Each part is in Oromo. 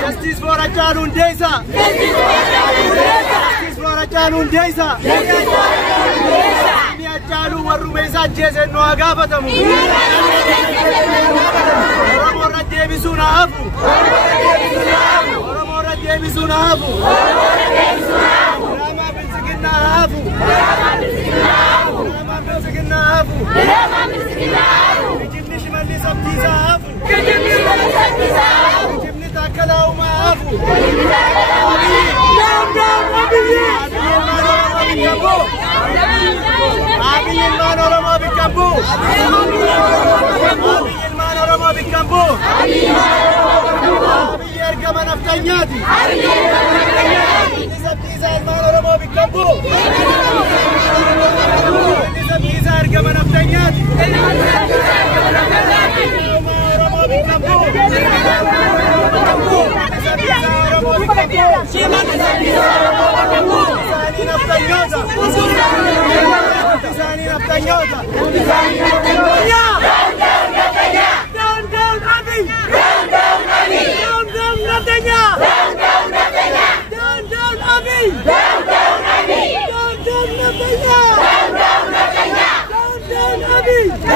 Justice for Hachalu Hunddeessaa. Justice for Hachalu Hunddeessaa. Inni Hachalu warruma isaa ajjeese nu haa gaafatamu. Oromoo irra deebisuun haa hafu. Oromoo irra deebisuun haa hafu. Diraamaa bilisiginnaa haa hafu. Diraamaa bilisiginnaa haa hafu. Kijibni Shimallis Abdiisaa haa hafu. Kijibni Taakkalaa Uumaa haa hafu. Abiy ilmaan Oromoo bikkambu. Abiy ergama naftanyaati. Isa ilmaan Oromoo bikkambu. Isa ergama naftanyaati. Oromoo bikkambu. Isani naftanyota. Down, down, Abiy. Down, down, Abiy. Down, down, Netanyahu. Down, down, Netanyahu. Down, down, Abiy. Down, down, Abiy. Down, down, Netanyahu. Down, down, Netanyahu. Down, down, Abiy. Down, down,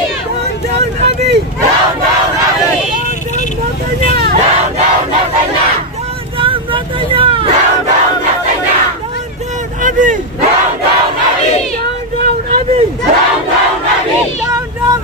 Abiy. Down, down, Abiy. Down, down, Abiy. Down, down, Netanyahu. Down, down, Netanyahu. Down, down, Netanyahu. Down, down, Netanyahu. Down, down, Abiy. Down, down, Abiy. Down, down, Abiy. Down, down, Abiy. Down, down.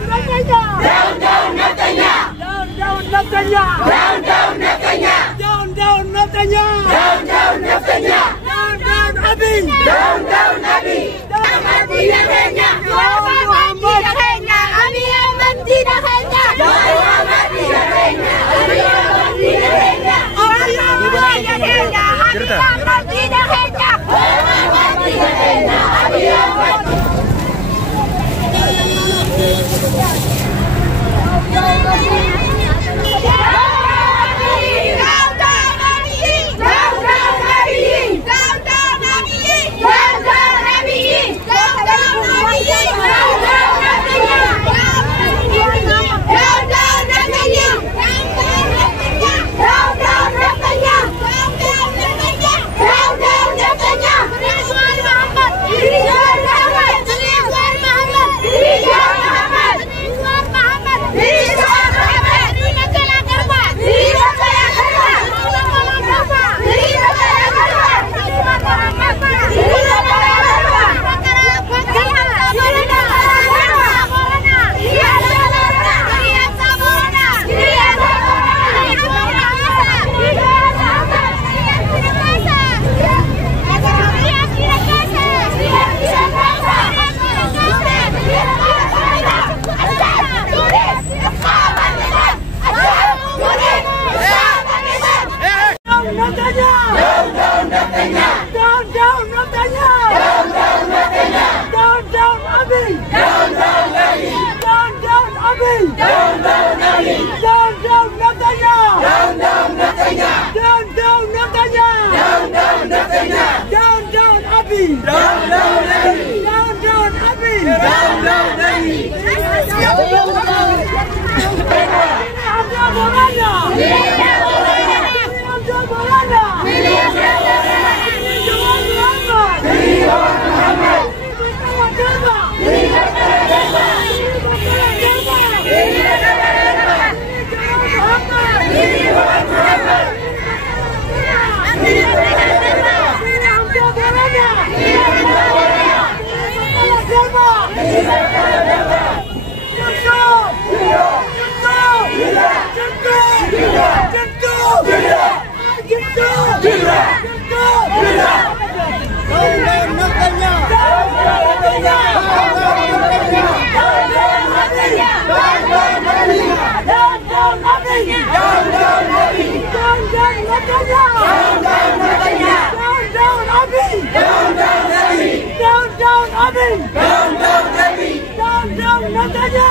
Nabtanya! Down, down, Abiy! Down, down, Abiy! Down, down, Abiy! Down, down, Abiy! Down, down, Nabtanya!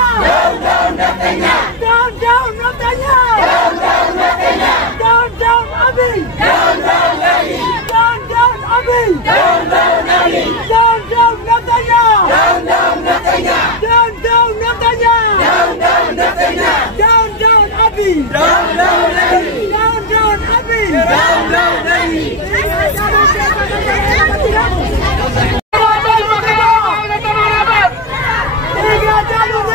Down, down, Nabtanya! Down, down, Nabtanya! Down, down, Nabtanya! Down, down, Abiy! Down, down, Abiy! Down, down, Abiy! Down, down, Abiy! Down,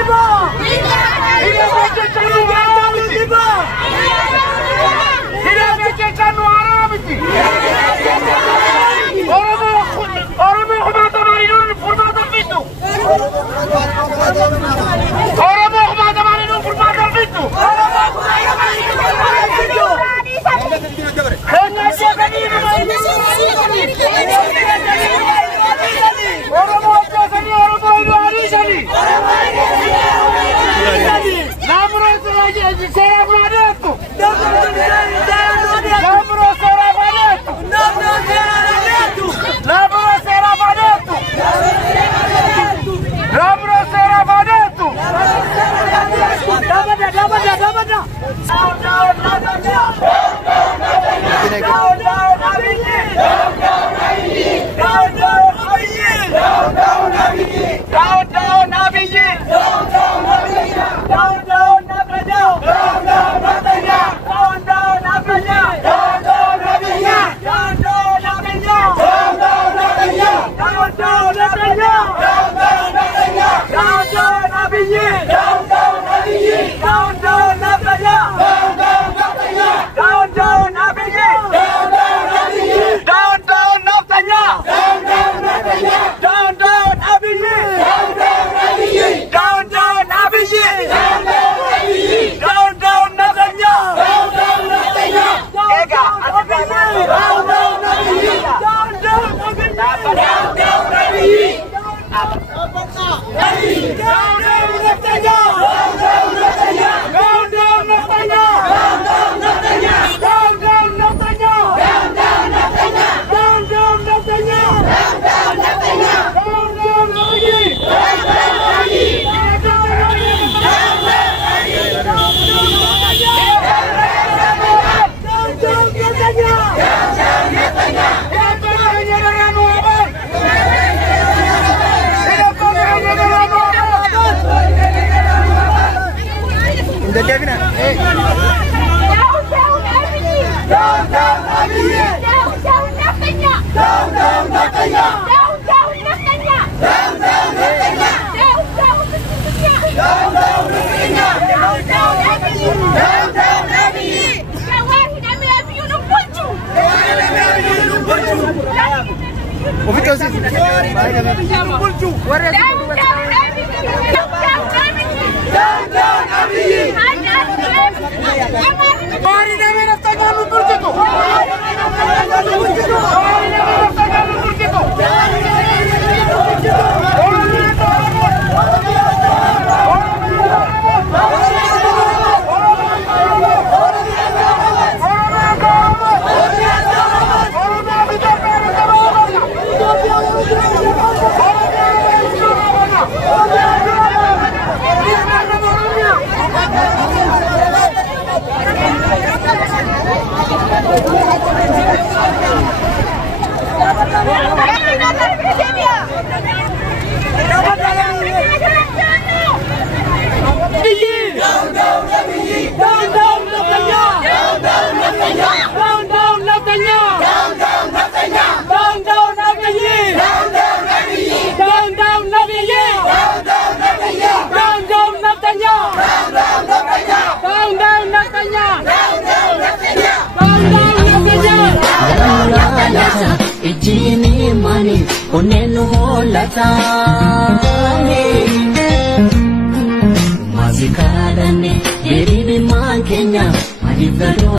down, Nabtanya! Down, down, Nabtanya! Down, down, Nabtanya! Down, down, Nabtanya! Down, down, Abiy! Down, down, Abiy! Down, down, Abiy! Down, down, Abiy! Ijini mani onenu holatane mazikadane yeribi man Kenya.